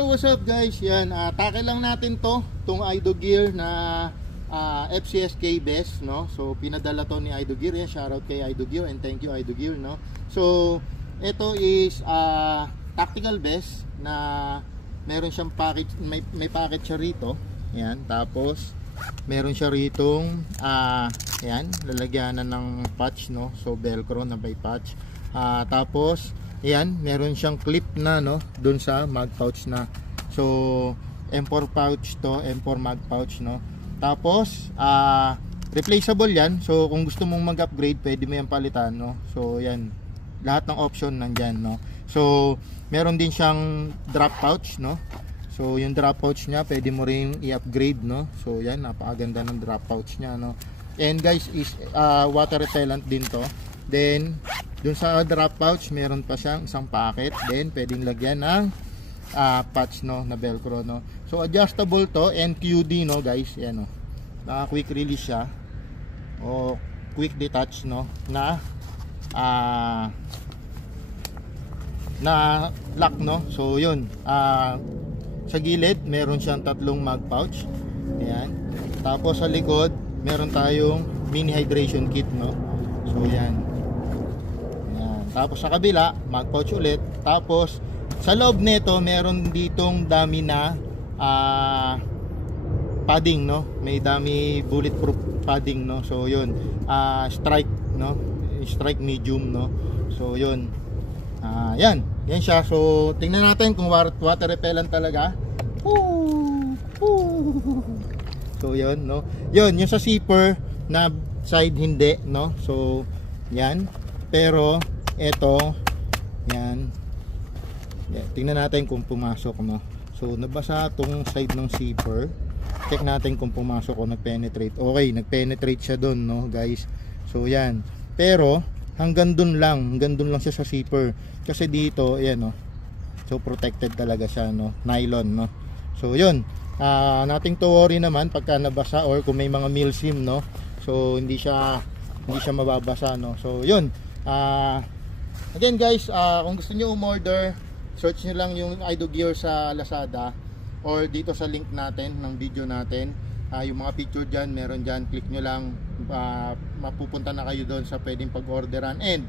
So what's up guys, yan, take lang natin tong Ido Gear na FCSK Best, no? So pinadala to ni Ido Gear, yan, shoutout kay Ido Gear and thank you Ido Gear, no? So ito is tactical vest na meron siyang package, may package siya rito, yan, tapos meron siya ritong yan, lalagyanan ng patch, no? So velcro na may patch, tapos yan, meron siyang clip na, no, dun sa mag pouch na. So M4 pouch to, M4 mag pouch, no. Tapos replaceable yan. So kung gusto mong mag-upgrade, pwede mo yan palitan, no. So yan, lahat ng option nandyan, no. So meron din siyang drop pouch, no. So yung drop pouch niya, pwede mo ring i-upgrade, no. So yan, napakaganda ng drop pouch niya, no. And guys, is water repellent din to. Then dun sa drop pouch, meron pa siyang isang packet. Then pwedeng lagyan ng patch, no, na velcro, no. So adjustable to and QD, no guys. Yan, no, quick release siya o quick detach, no, na lock, no. So yun, sa gilid meron siyang tatlong mag pouch. Ayan. Tapos sa likod meron tayong mini hydration kit, no. So yan. Tapos sa kabila, mag pouch ulit. Tapos sa loob nito, meron ditong dami na padding, no. May dami bulletproof padding, no. So yun, strike, no, strike medium, no. So yun, yan siya. So tingnan natin kung water repellent talaga. So yun, no. Yun, yung sa zipper na side hindi, no. So yan, pero eto, yan, tingnan natin kung pumasok, no. So nabasa tong side ng zipper. Check natin kung pumasok o nag-penetrate. Okay, nag-penetrate siya doon, no guys. So yan, pero hanggang dun lang siya sa zipper. Kasi dito, ayan, no. So protected talaga siya, no, nylon, no. So yun, nothing to worry naman pagka nabasa or kung may mga milsim, no. So hindi siya mababasa, no. So yun, again guys, kung gusto nyo umorder, search nyo lang yung Ido Gear sa Lazada or dito sa link natin ng video natin. Yung mga picture dyan, meron dyan, click nyo lang, mapupunta na kayo doon sa pwedeng pag-orderan. And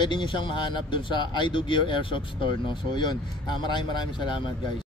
pwede nyo siyang mahanap doon sa Ido Gear Airsoft Store, no? So yun, maraming salamat guys.